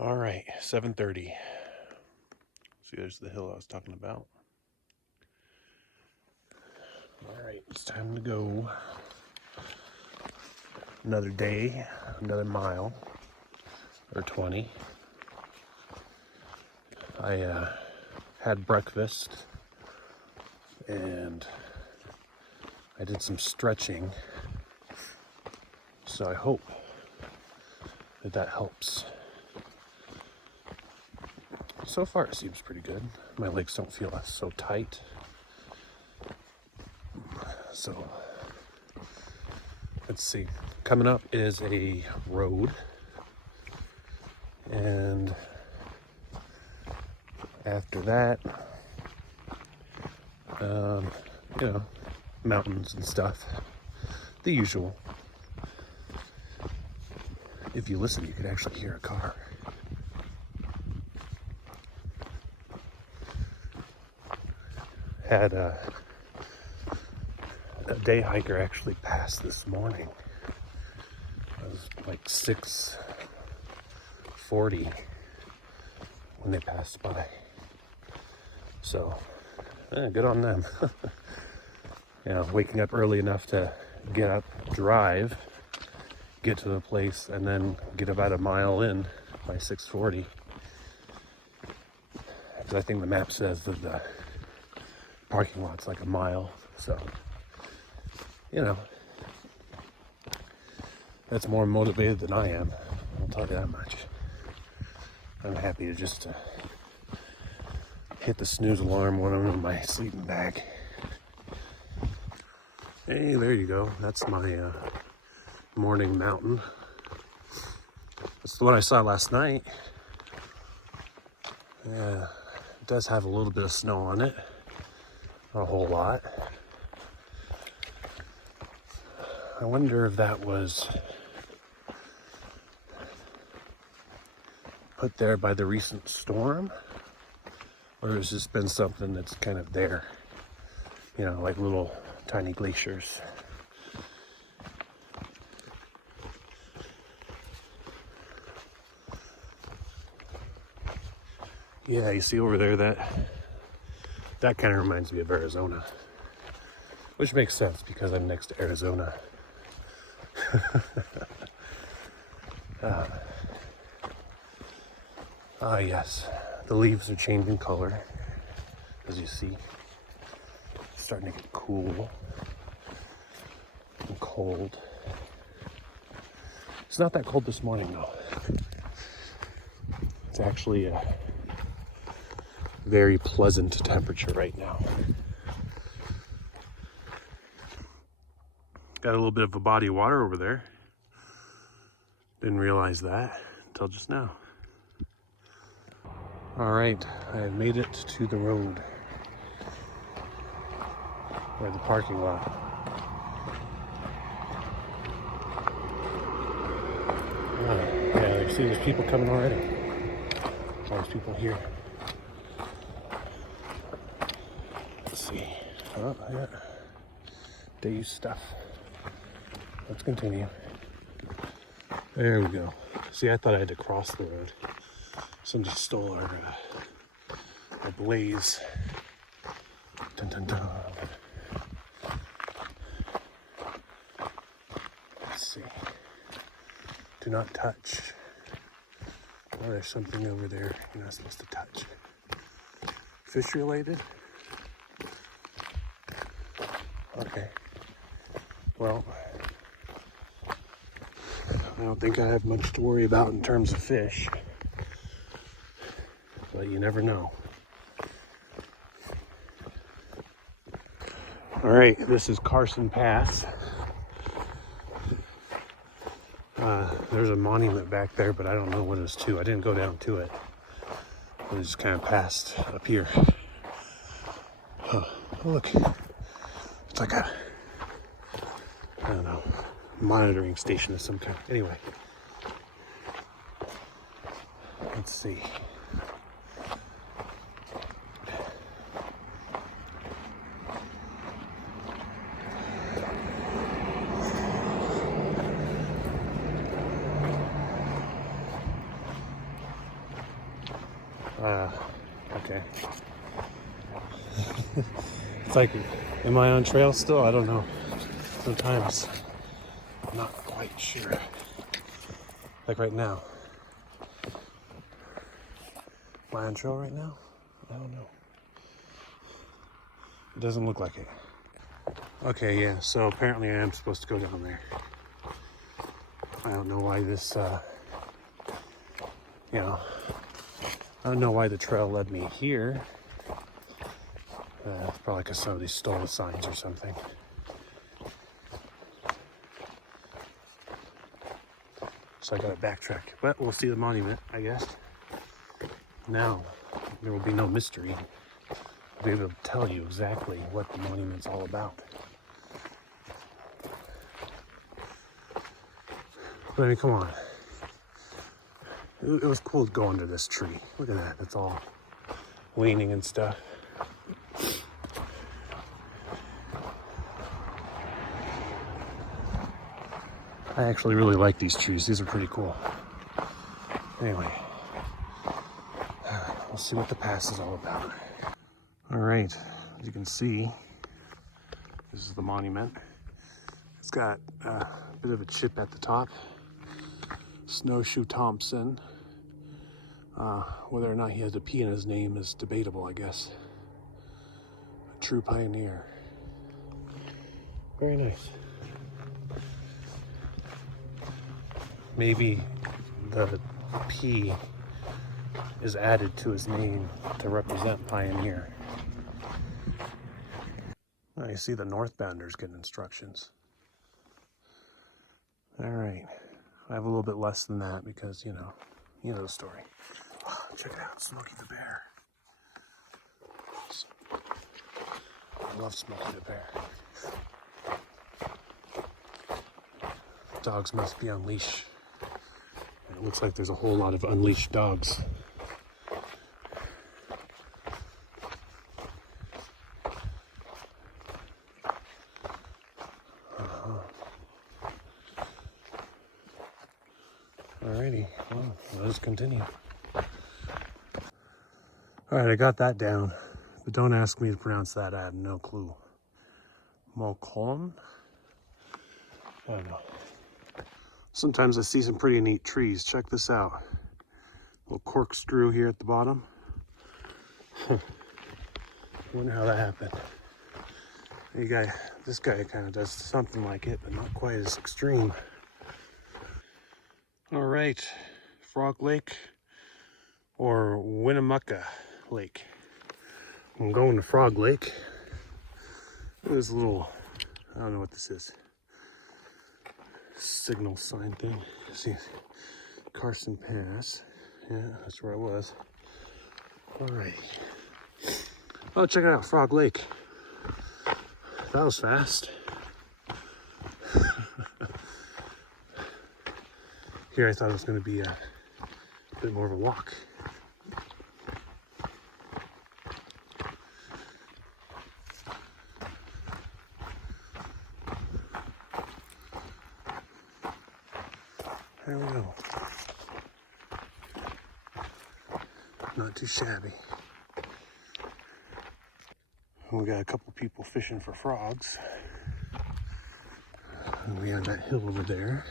All right, 7:30. See, there's the hill I was talking about. All right, it's time to go. Another day, another mile, or 20. I had breakfast and I did some stretching, so I hope that helps. So far it seems pretty good. My legs don't feel so tight. So let's see. Coming up is a road, and after that, mountains and stuff. The usual. If you listen, you could actually hear a car. Had a day hiker actually pass this morning. It was like 6:40 when they passed by. So, good on them. Waking up early enough to get up, drive, get to the place, and then get about a mile in by 6:40. Because I think the map says that the parking lot's like a mile, so that's more motivated than I am, I'll tell you that much. I'm happy to just hit the snooze alarm when I'm in my sleeping bag. Hey, there you go. That's my morning mountain. That's the one I saw last night. Yeah, it does have a little bit of snow on it. Not a whole lot. I wonder if that was put there by the recent storm, or has this been something that's kind of there, like little tiny glaciers. Yeah, you see over there, that kind of reminds me of Arizona, which makes sense because I'm next to Arizona. Yes, the leaves are changing color, as you see. It's starting to get cool and cold. It's not that cold this morning, though. It's actually a very pleasant temperature right now. Got a little bit of a body of water over there. Didn't realize that until just now. All right, I've made it to the road, or the parking lot. Yeah, you see there's people coming already. There's people here. Let's see. Oh, yeah. Day stuff. Let's continue. There we go. See, I thought I had to cross the road. Somebody stole our blaze. Dun, dun, dun. Let's see. Do not touch. Oh, there's something over there you're not supposed to touch. Fish related? Okay. Well, I don't think I have much to worry about in terms of fish. But you never know. All right, this is Carson Pass. There's a monument back there, but I don't know what it's to. I didn't go down to it. I just kind of passed up here. Oh, look. It's like a, I don't know, monitoring station of some kind. Anyway. Let's see. Okay. It's like, am I on trail still? I don't know. Sometimes I'm not quite sure. Like right now. Am I on trail right now? I don't know. It doesn't look like it. Okay, yeah, so apparently I am supposed to go down there. I don't know why this, you know, I don't know why the trail led me here. It's probably because somebody stole the signs or something. So I gotta backtrack, but we'll see the monument, I guess. Now, there will be no mystery. I'll be able to tell you exactly what the monument's all about. But I mean, come on. It was cool to go under this tree. Look at that, it's all leaning and stuff. I actually really like these trees. These are pretty cool. Anyway, we'll see what the pass is all about. All right, as you can see, this is the monument. It's got a bit of a chip at the top. Snowshoe Thompson. Whether or not he has a P in his name is debatable, I guess. A true pioneer. Very nice. Maybe the P is added to his name to represent pioneer. Oh, you see the northbounders getting instructions. All right, I have a little bit less than that because, you know the story. Oh, check it out, Smokey the Bear. I love Smokey the Bear. Dogs must be on leash. It looks like there's a whole lot of unleashed dogs. Alrighty, well, let's continue. Alright, I got that down, but don't ask me to pronounce that, I have no clue. Molcom? I don't know. Sometimes I see some pretty neat trees. Check this out. Little corkscrew here at the bottom. Wonder how that happened. This guy kind of does something like it, but not quite as extreme. All right, Frog Lake or Winnemucca Lake. I'm going to Frog Lake. There's a little, I don't know what this is. Signal sign thing. See, Carson Pass. Yeah, that's where I was. Alrighty. Oh, check it out, Frog Lake. That was fast. Here I thought it was going to be a bit more of a walk. There we go. Not too shabby. We got a couple people fishing for frogs. And we have that hill over there.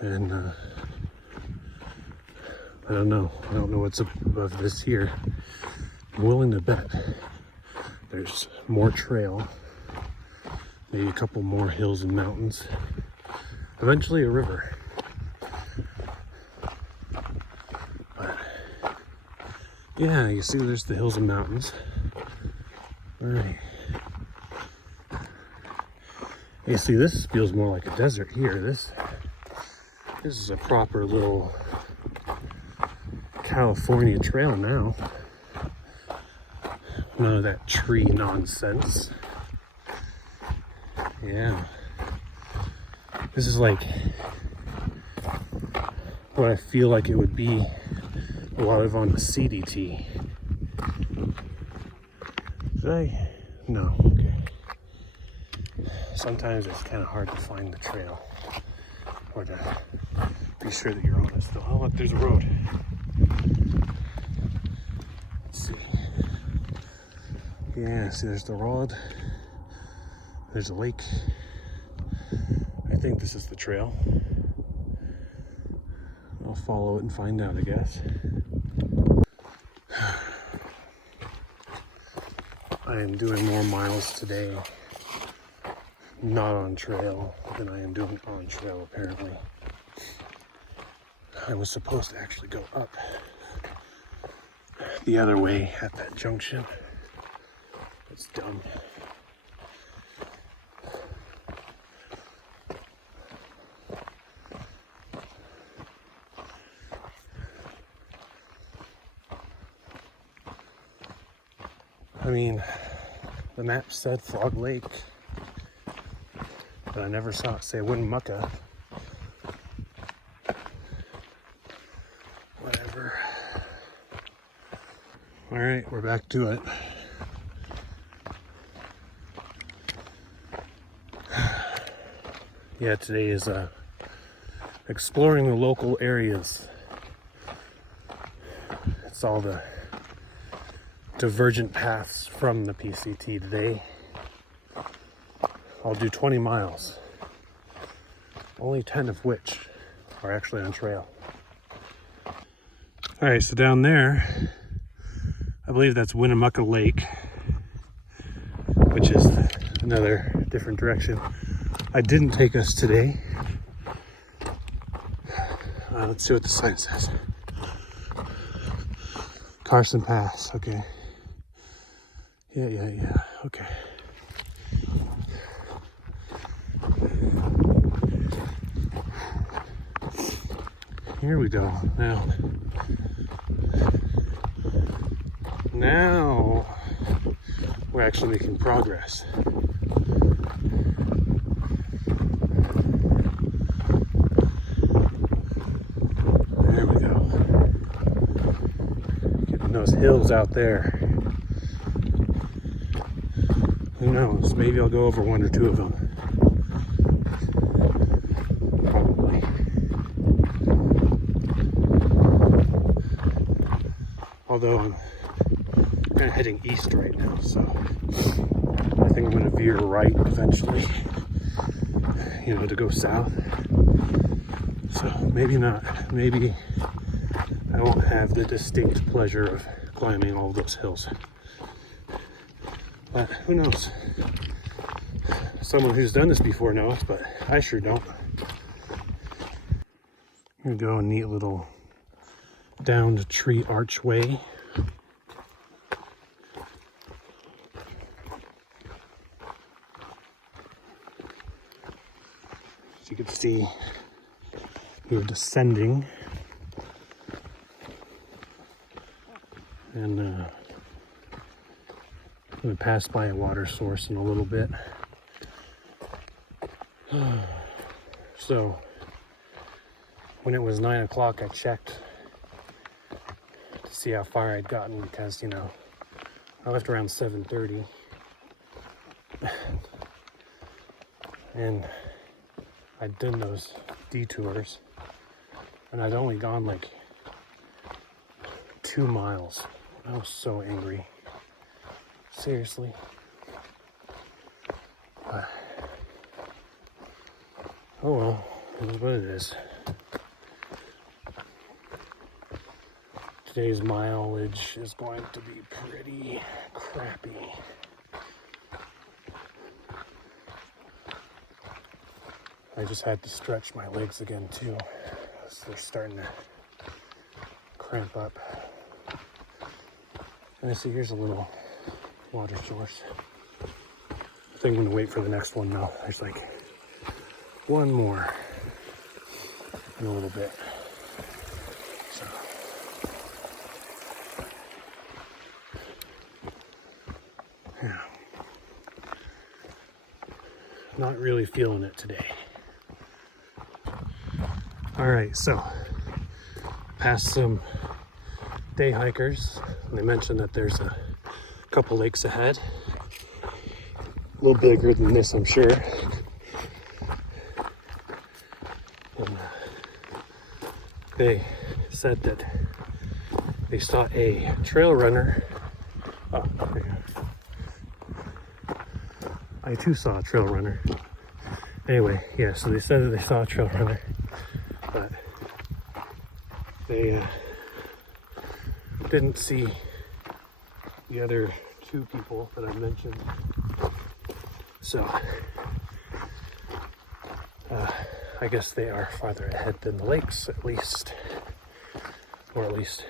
And I don't know what's above this here. I'm willing to bet there's more trail, maybe a couple more hills and mountains, eventually a river. But yeah, you see there's the hills and mountains. All right. You see, this feels more like a desert here. This is a proper little California trail now. None of that tree nonsense. Yeah. This is like what I feel like it would be a lot of on the CDT. Did I? No, okay. Sometimes it's kind of hard to find the trail or to Be sure that you're on it still. Oh, look, there's a road. Let's see. Yeah, see, there's the road. There's a lake. I think this is the trail. I'll follow it and find out, I guess. I am doing more miles today, not on trail, than I am doing on trail, apparently. I was supposed to actually go up the other way at that junction. It's dumb. I mean, the map said Frog Lake, but I never saw it say Winnemucca. Whatever. All right, we're back to it. Yeah, today is exploring the local areas. It's all the divergent paths from the PCT today. I'll do 20 miles, only 10 of which are actually on trail. All right, so down there, I believe that's Winnemucca Lake, which is another different direction. I didn't take us today. Let's see what the sign says. Carson Pass, okay. Yeah, okay. Here we go. Now we're actually making progress. There we go. Getting those hills out there. Who knows? Maybe I'll go over one or two of them. Probably. Although I'm kind of heading east right now, so I think I'm going to veer right eventually, to go south. So maybe not. Maybe I won't have the distinct pleasure of climbing all those hills. But who knows? Someone who's done this before knows, but I sure don't. Here we go, a neat little downed tree archway. As you can see, we're descending. And I'm going to pass by a water source in a little bit. So, when it was 9 o'clock, I checked to see how far I'd gotten because, I left around 7:30. And I'd done those detours. And I'd only gone like 2 miles. I was so angry. Seriously. But, oh well, it is what it is. Today's mileage is going to be pretty crappy. I just had to stretch my legs again too. So they're starting to cramp up. And I see here's a little water source. I think I'm gonna wait for the next one now. There's like one more in a little bit. So yeah. Not really feeling it today. All right, so past some day hikers. They mentioned that there's a couple lakes ahead. A little bigger than this, I'm sure. And they said that they saw a trail runner. Oh, there you go. I too saw a trail runner. Anyway, yeah, so they said that they saw a trail runner, but they didn't see the other two people that I mentioned. So I guess they are farther ahead than the lakes, at least, or at least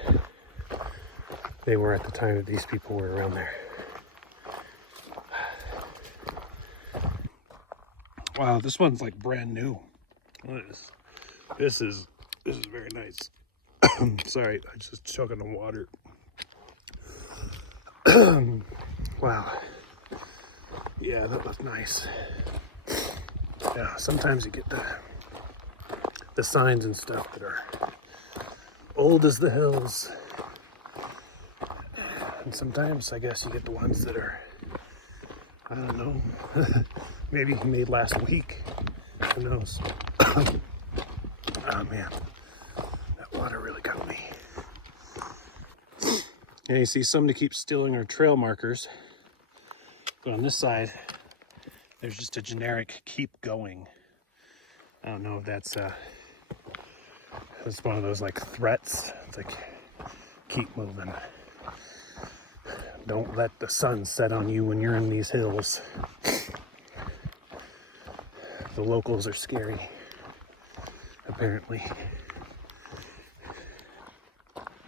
they were at the time that these people were around there. Wow, this one's like brand new. This is very nice. Sorry, I just choking on water. Wow. Yeah, that was nice. Yeah, sometimes you get the signs and stuff that are old as the hills. And sometimes I guess you get the ones that are, I don't know, maybe made last week. Who knows? Oh man, that water really got me. And you see somebody keeps stealing our trail markers. But on this side, there's just a generic keep going. I don't know if that's one of those like threats. It's like, keep moving. Don't let the sun set on you when you're in these hills. The locals are scary, apparently.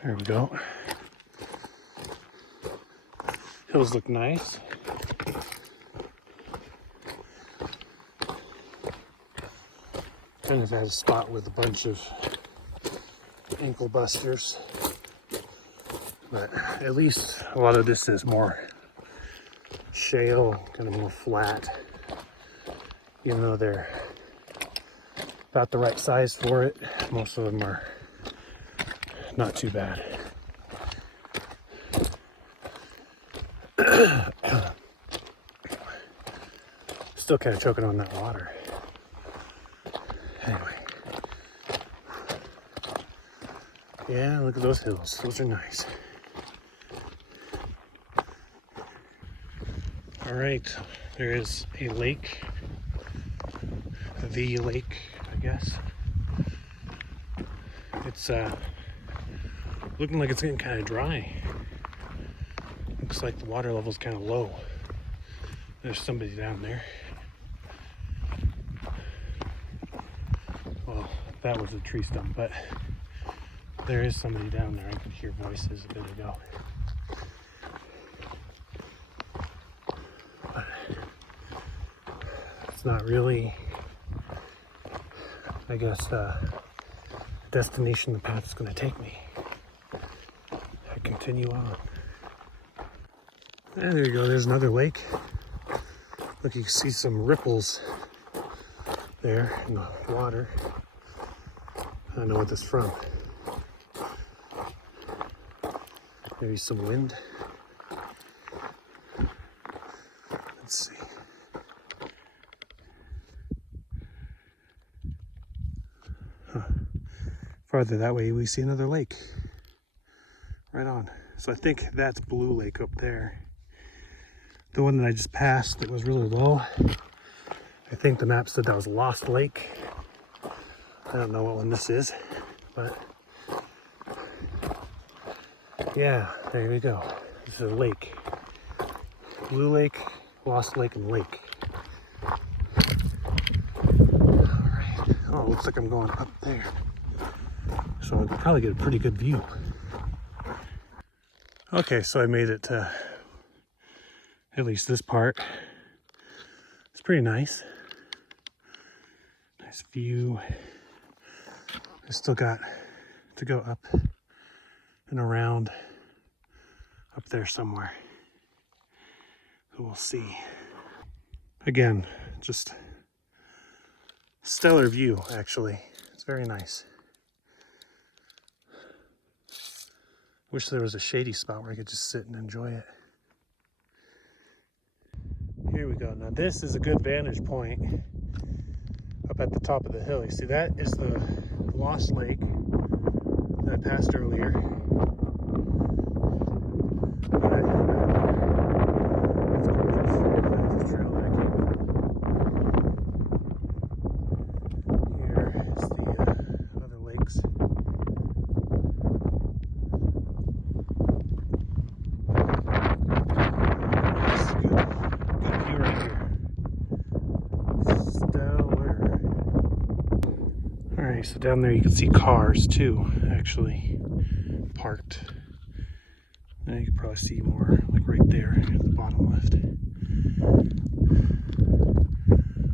There we go. Hills look nice. Kind of has a spot with a bunch of ankle busters, but at least a lot of this is more shale, kind of more flat. Even though they're about the right size for it, most of them are not too bad. Still kind of choking on that water. Anyway. Yeah, look at those hills. Those are nice. All right, there is a lake. The lake, I guess. It's looking like it's getting kind of dry. Looks like the water level's kind of low. There's somebody down there. Well, that was a tree stump, but there is somebody down there. I could hear voices a bit ago. But it's not really, I guess, destination the path is going to take me. I continue on. And there you go, there's another lake. Look, you can see some ripples there in the water. I don't know what this is from. Maybe some wind. Let's see. Huh. Farther that way, we see another lake. Right on. So I think that's Blue Lake up there. The one that I just passed that was really low, I think the map said that was Lost Lake. I don't know what one this is, but yeah, there we go. This is a lake. Blue Lake, Lost Lake, and Lake. Alright. Oh, it looks like I'm going up there. So I'll probably get a pretty good view. Okay, so I made it to at least this part. It's pretty nice. Nice view. I still got to go up and around up there somewhere. So we'll see. Again, just stellar view, actually. It's very nice. Wish there was a shady spot where I could just sit and enjoy it. Here we go. Now this is a good vantage point up at the top of the hill. You see that is the Lost Lake. that I passed earlier. It's gorgeous. That's the trail that I came on. Here is the other lakes. This is good view right here. Stellar. Alright, so down there you can see cars too, actually parked. And you can probably see more, like right there at the bottom left.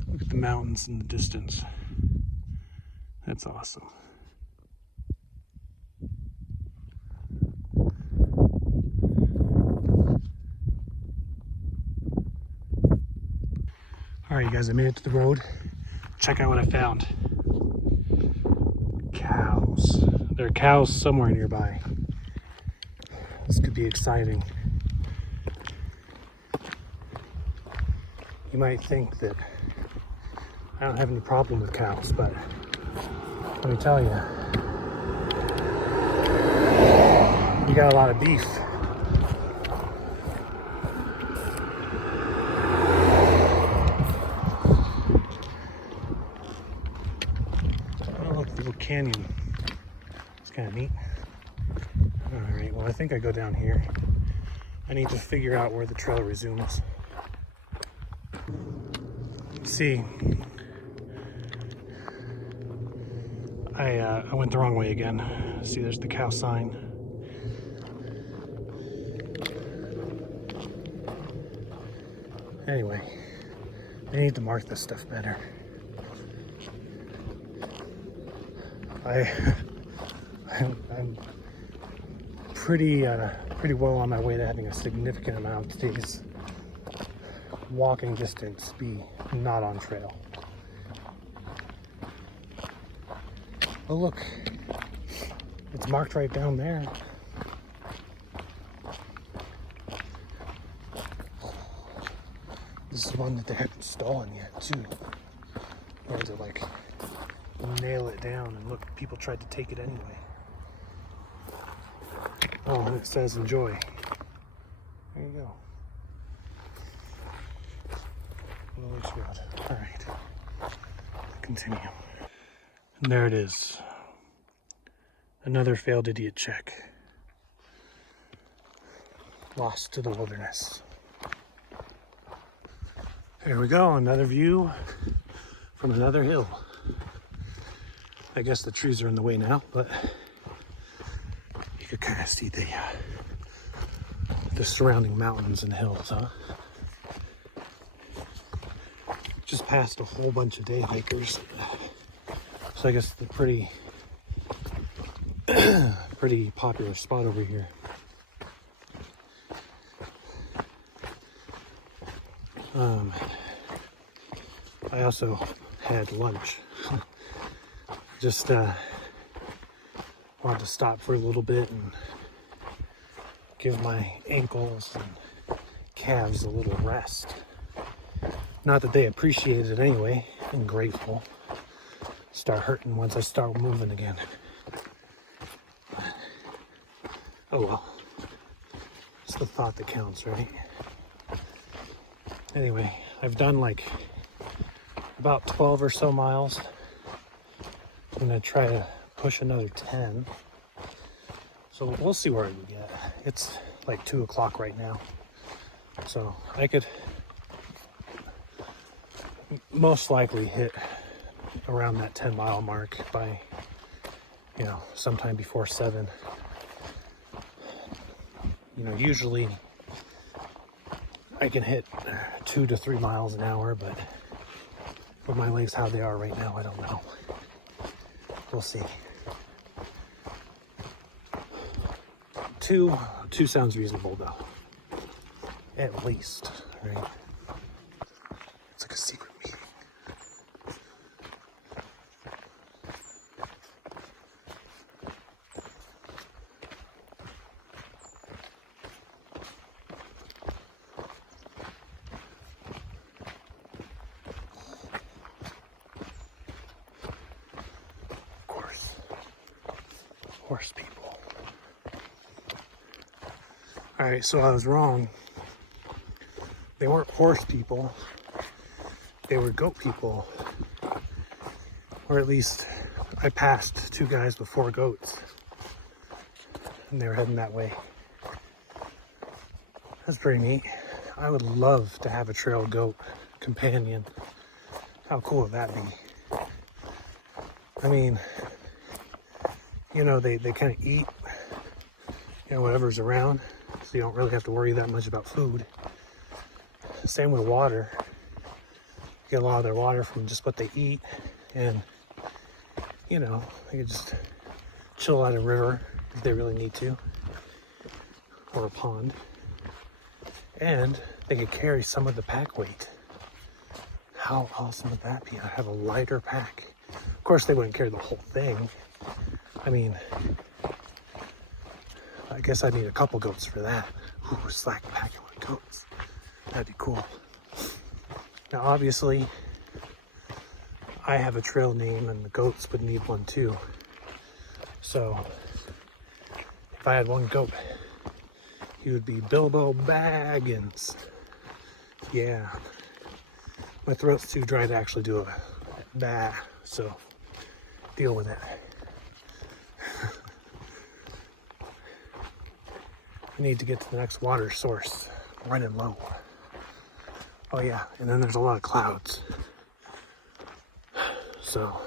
Look at the mountains in the distance. That's awesome. Alright, you guys, I made it to the road. Check out what I found. Cows. There are cows somewhere nearby. This could be exciting. You might think that I don't have any problem with cows, but let me tell you, you got a lot of beef. Oh, look, the little canyon. It's kind of neat. Alright, well, I think I go down here. I need to figure out where the trail resumes. See, I went the wrong way again. See, there's the cow sign. Anyway, I need to mark this stuff better. I'm pretty well on my way to having a significant amount of days walking distance be not on trail. Oh look, it's marked right down there. This is one that they haven't stolen yet too. They had to like nail it down, and look, people tried to take it anyway. Oh, and it says enjoy. There you go. What looks good. All right, continue. And there it is. Another failed idiot check. Lost to the wilderness. There we go, another view from another hill. I guess the trees are in the way now, but you could kind of see the surrounding mountains and hills, huh? Just passed a whole bunch of day hikers. So I guess the pretty popular spot over here. I also had lunch. Just wanted to stop for a little bit and give my ankles and calves a little rest. Not that they appreciate it anyway, and grateful. Start hurting once I start moving again. Oh well. It's the thought that counts, right? Anyway, I've done like about 12 or so miles. I'm gonna try to push another 10. So we'll see where we get. It's like 2 o'clock right now. So I could most likely hit around that 10-mile mark by, sometime before 7. Usually I can hit 2 to 3 miles an hour, but with my legs how they are right now, I don't know. We'll see. 2 sounds reasonable though. At least, right? It's like a secret meeting. Horse people. Alright, so I was wrong. They weren't horse people. They were goat people. Or at least I passed two guys with 4 goats. And they were heading that way. That's pretty neat. I would love to have a trail goat companion. How cool would that be? I mean, you know, they kind of eat, you know, whatever's around, so you don't really have to worry that much about food. Same with water. You get a lot of their water from just what they eat, and, you know, they can just chill at a river if they really need to, or a pond. And they could carry some of the pack weight. How awesome would that be? I have a lighter pack. Of course, they wouldn't carry the whole thing. I mean, I guess I'd need a couple goats for that. Ooh, slack packing with goats. That'd be cool. Now, obviously, I have a trail name and the goats would need one too. So, if I had one goat, he would be Bilbo Baggins. Yeah. My throat's too dry to actually do a bah, so deal with it. I need to get to the next water source. I'm running low. Oh yeah, and then there's a lot of clouds. So,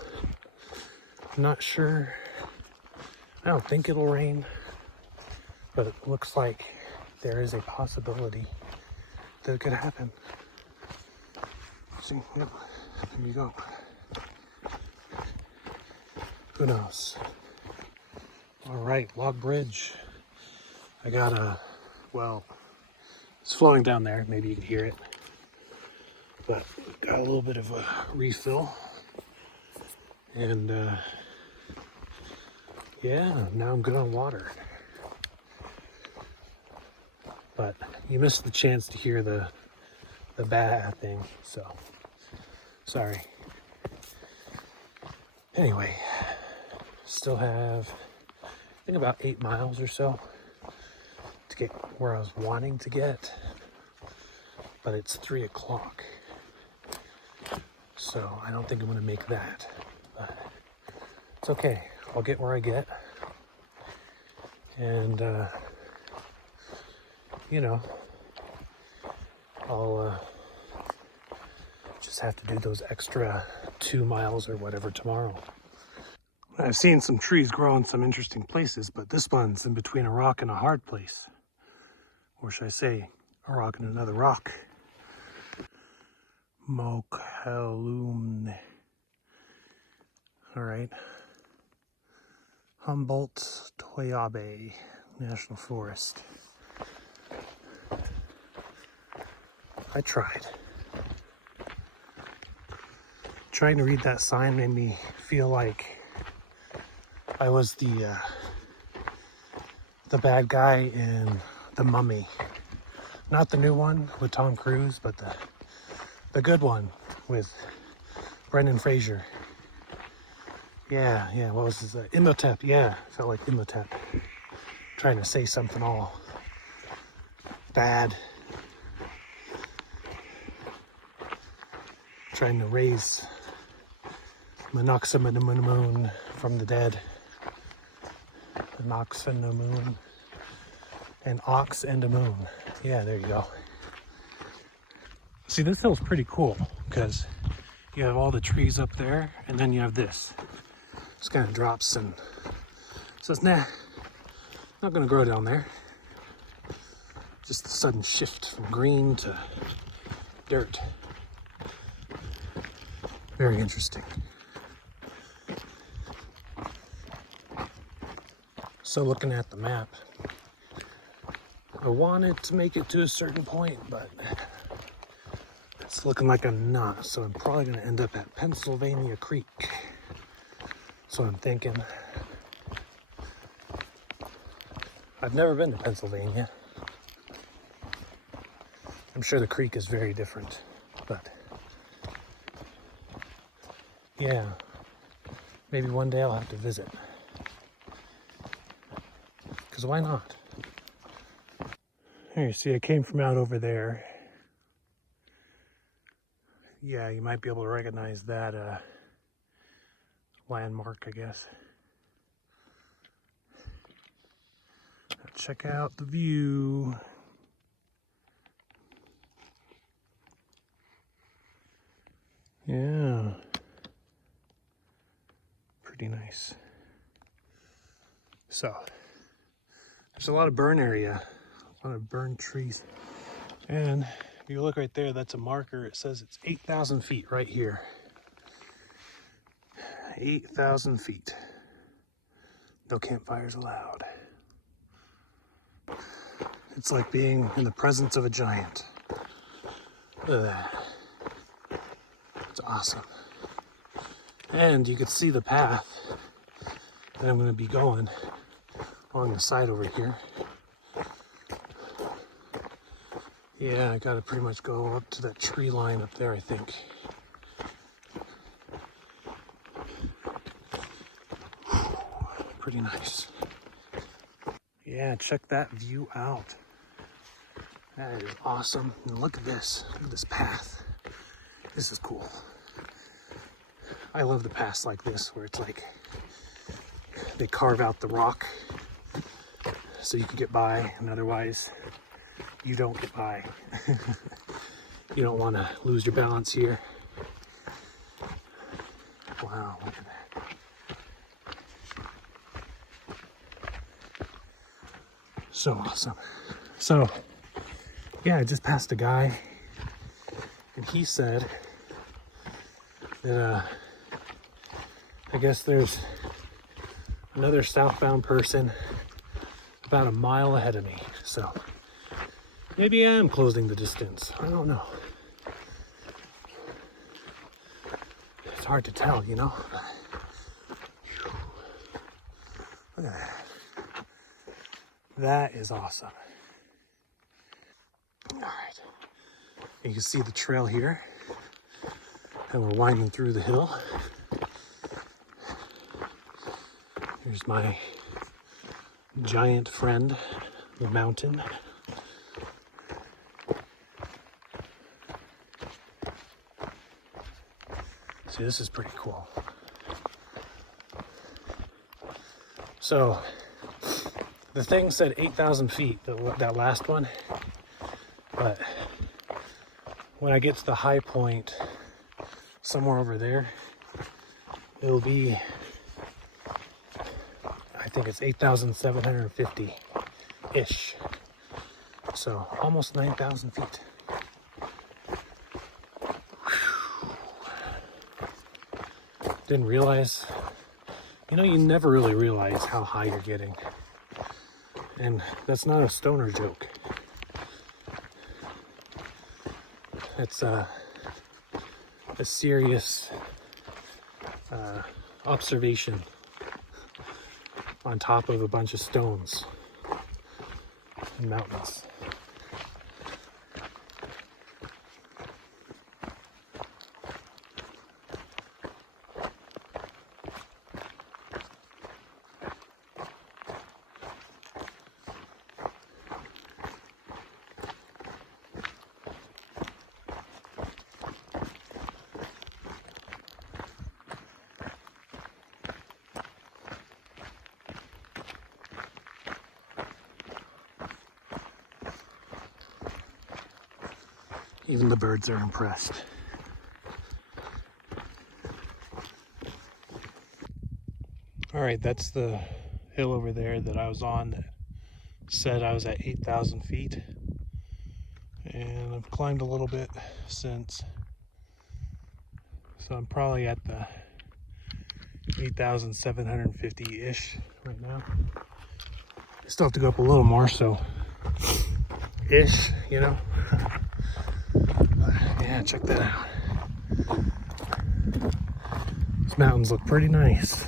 I'm not sure. I don't think it'll rain, but it looks like there is a possibility that it could happen. See, yep, there you go. Who knows? All right, log bridge. I got well, it's flowing down there. Maybe you can hear it. But got a little bit of a refill. And yeah, now I'm good on water. But you missed the chance to hear the bah thing, so sorry. Anyway, still have, I think, about 8 miles or so to get where I was wanting to get, but it's 3 o'clock, so I don't think I'm gonna make that, but it's okay. I'll get where I get, and you know, I'll just have to do those extra 2 miles or whatever tomorrow. I've seen some trees grow in some interesting places, but this one's in between a rock and a hard place. Or should I say, a rock and another rock. Mokalumne. All right. Humboldt-Toyabe National Forest. I tried. Trying to read that sign made me feel like I was the bad guy in The Mummy. Not the new one with Tom Cruise, but the good one with Brendan Fraser. Yeah, what was his Imhotep? Yeah, felt like Imhotep. Trying to say something all bad. Trying to raise Moon from the dead. An ox and a moon. An ox and a moon. Yeah, there you go. See, this hill's pretty cool because you have all the trees up there and then you have this. Just kind of drops and says, nah, not gonna grow down there. Just a sudden shift from green to dirt. Very interesting. So looking at the map, I wanted to make it to a certain point, but it's looking like I'm not. So I'm probably gonna end up at Pennsylvania Creek. So I'm thinking. I've never been to Pennsylvania. I'm sure the creek is very different, but yeah, maybe one day I'll have to visit. because why not? Here, you see, I came from out over there. Yeah, you might be able to recognize that landmark, I guess. Now check out the view. Yeah. Pretty nice. So, there's a lot of burn area, a lot of burned trees. And if you look right there, that's a marker. It says it's 8,000 feet right here. 8,000 feet. No campfires allowed. It's like being in the presence of a giant. Look at that. It's awesome. And you can see the path that I'm going to be going along the side over here. Yeah, I got to pretty much go up to that tree line up there, I think. Pretty nice. Yeah, check that view out. That is awesome. And look at this. Look at this path. This is cool. I love the paths like this where it's like they carve out the rock so you can get by, and otherwise you don't get by. You don't want to lose your balance here. Wow, look at that. So awesome. So, yeah, I just passed a guy, and he said that I guess there's another southbound person about a mile ahead of me. So maybe I am closing the distance. I don't know. It's hard to tell, you know? Look at that. That is awesome. All right. You can see the trail here. And we're winding through the hill. Here's my giant friend, the mountain. See, this is pretty cool. So, the thing said 8,000 feet, that last one. But when I get to the high point, somewhere over there, it'll be, I think it's 8,750-ish. So almost 9,000 feet. Whew. Didn't realize, you know, you never really realize how high you're getting. And that's not a stoner joke. It's a serious observation on top of a bunch of stones and mountains. Even the birds are impressed. All right, that's the hill over there that I was on that said I was at 8,000 feet. And I've climbed a little bit since. So I'm probably at the 8,750-ish right now. I still have to go up a little more, so ish, you know. Yeah, check that out. These mountains look pretty nice.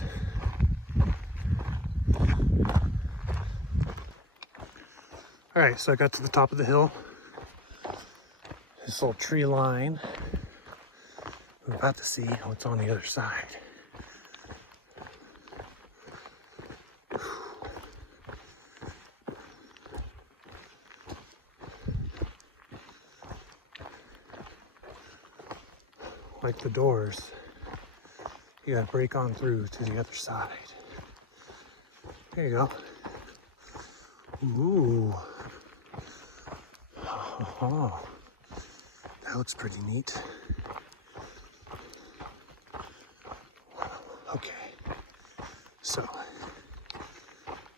All right, so I got to the top of the hill. This little tree line. I'm about to see what's on the other side. like the doors, you gotta break on through to the other side. There you go. Ooh. Oh, that looks pretty neat. Okay, so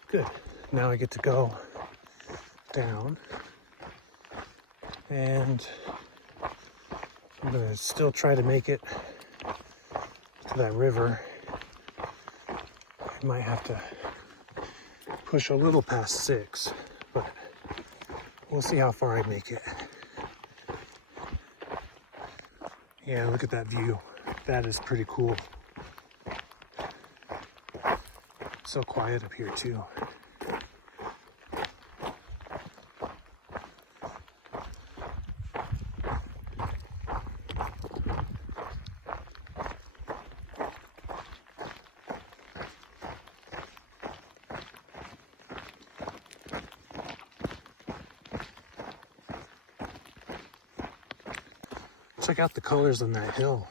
good. Now I get to go down, and I'm gonna still try to make it to that river. I might have to push a little past 6, but we'll see how far I make it. Yeah, look at that view. That is pretty cool. So quiet up here too. Check out the colors on that hill.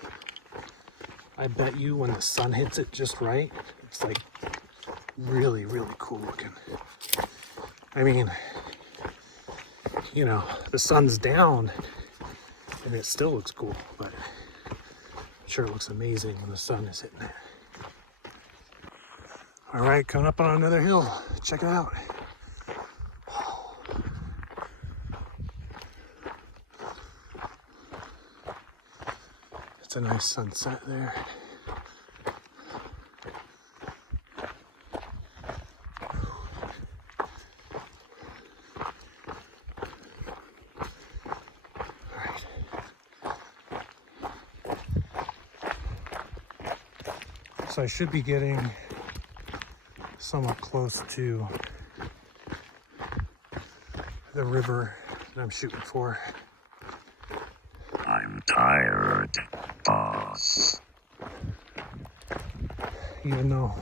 I bet you when the sun hits it just right, it's like really, really cool looking. I mean, you know, the sun's down and it still looks cool, but I'm sure it looks amazing when the sun is hitting it. All right, coming up on another hill. Check it out. It's a nice sunset there. So I should be getting somewhat close to the river that I'm shooting for. I'm tired, boss. Even though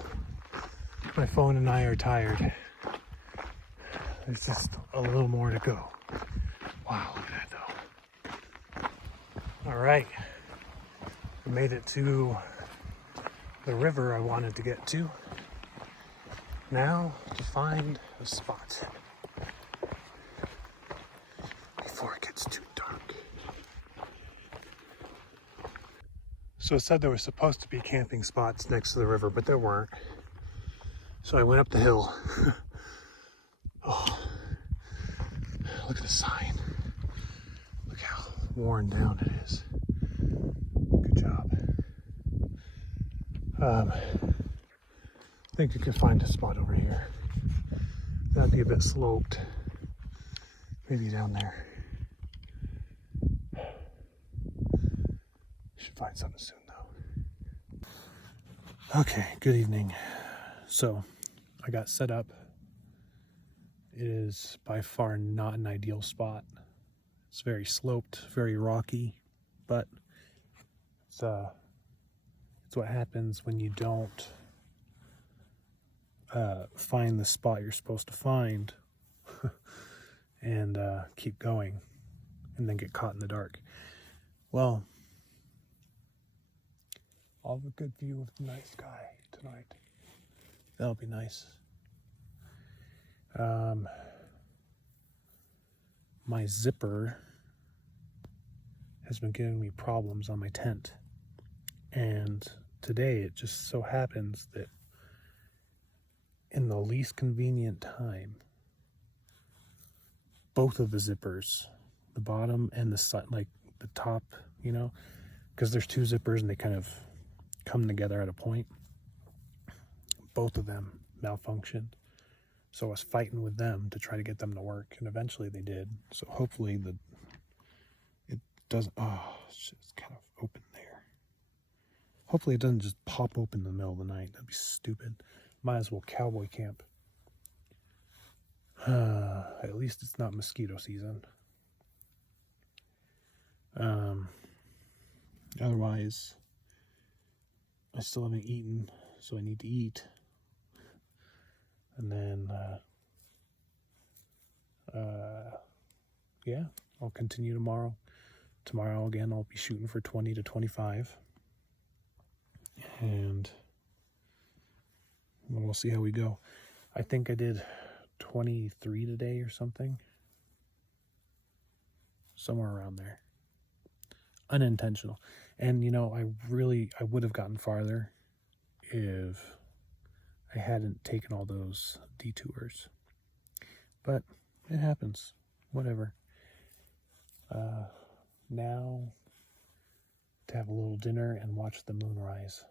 my phone and I are tired, there's just a little more to go. Wow, look at that though. All right, I made it to the river I wanted to get to. Now to find a spot before it gets too dark. So it said there was supposed to be camping spots next to the river, but there weren't. So I went up the hill. Oh, look at the sign. Look how worn down it is. Good job. I think you can find a spot over here. That'd be a bit sloped. Maybe down there. Should find something soon though. Okay, good evening. So I got set up. It is by far not an ideal spot. It's very sloped, very rocky, but it's what happens when you don't find the spot you're supposed to find and keep going and then get caught in the dark. Well, I'll have a good view of the night sky tonight. That'll be nice. My zipper has been giving me problems on my tent, and today it just so happens that in the least convenient time, both of the zippers, the bottom and the side, like the top, you know, because there's two zippers and they kind of come together at a point, both of them malfunctioned. So I was fighting with them to try to get them to work, and eventually they did. So hopefully it doesn't, it's kind of open there. Hopefully it doesn't just pop open in the middle of the night. That'd be stupid. Might as well cowboy camp. At least it's not mosquito season. Otherwise, I still haven't eaten, so I need to eat. And then, yeah, I'll continue tomorrow. tomorrow again I'll be shooting for 20 to 25. And we'll see how we go. I think I did 23 today or something. Somewhere around there. Unintentional. And you know, I would have gotten farther if I hadn't taken all those detours. But it happens. Whatever. Now to have a little dinner and watch the moon rise.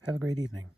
Have a great evening.